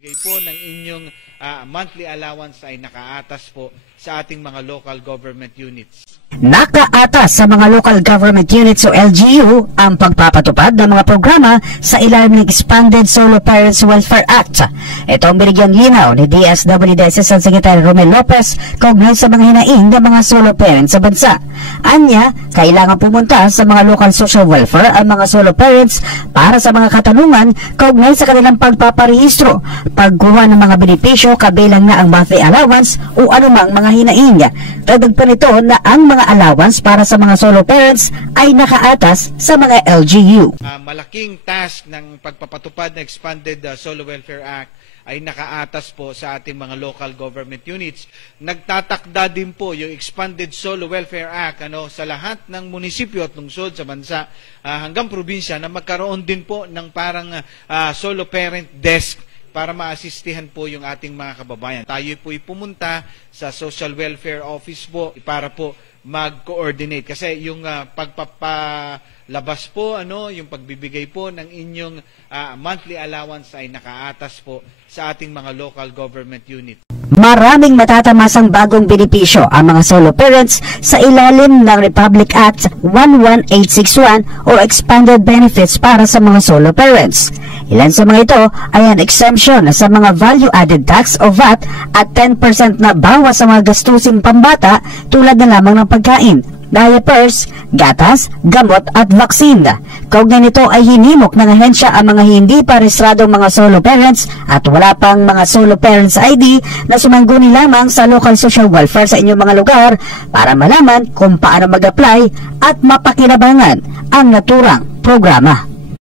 Bigay po ng inyong monthly allowance ay nakaatas po sa ating mga local government units. Nakaatas sa mga local government units o LGU ang pagpapatupad ng mga programa sa ilalim ng Expanded Solo Parents Welfare Act. Ito ang binigyan linaw ni DSWD Assistant Secretary Romel Lopez kaugnay sa mga hinaing ng mga solo parents sa bansa. Anya, kailangan pumunta sa mga local social welfare ang mga solo parents para sa mga katanungan kaugnay sa kanilang pagpaparehistro, pagkuha ng mga benepisyo kabilang na ang monthly allowance o anumang mga hinaing. Dagdag pa nito na ang mga allowance para sa mga solo parents ay nakaatas sa mga LGU. Malaking task ng pagpapatupad ng Expanded Solo Welfare Act ay nakaatas po sa ating mga local government units. Nagtatakda din po yung Expanded Solo Welfare Act sa lahat ng munisipyo at lungsod sa bansa hanggang probinsya na magkaroon din po ng parang solo parent desk para maasistihan po yung ating mga kababayan. Tayo po pumunta sa Social Welfare Office po para po mag-coordinate kasi yung pagpapalabas po yung pagbibigay po ng inyong monthly allowance ay nakaatas po sa ating mga local government unit. Maraming matatamasang bagong benepisyo ang mga solo parents sa ilalim ng Republic Act 11861 o Expanded Benefits para sa mga solo parents. Ilan sa mga ito ay ang exemption sa mga value-added tax o VAT at 10% na bawas sa mga gastusin pambata tulad na lamang ng pagkain, diapers, gatas, gamot at vaccine. Kaugnay nito ay hinimok ng ahensya ang mga hindi pa rehistradong mga solo parents at wala pang mga solo parents ID na sumangguni lamang sa local social welfare sa inyong mga lugar para malaman kung paano mag-apply at mapakinabangan ang naturang programa.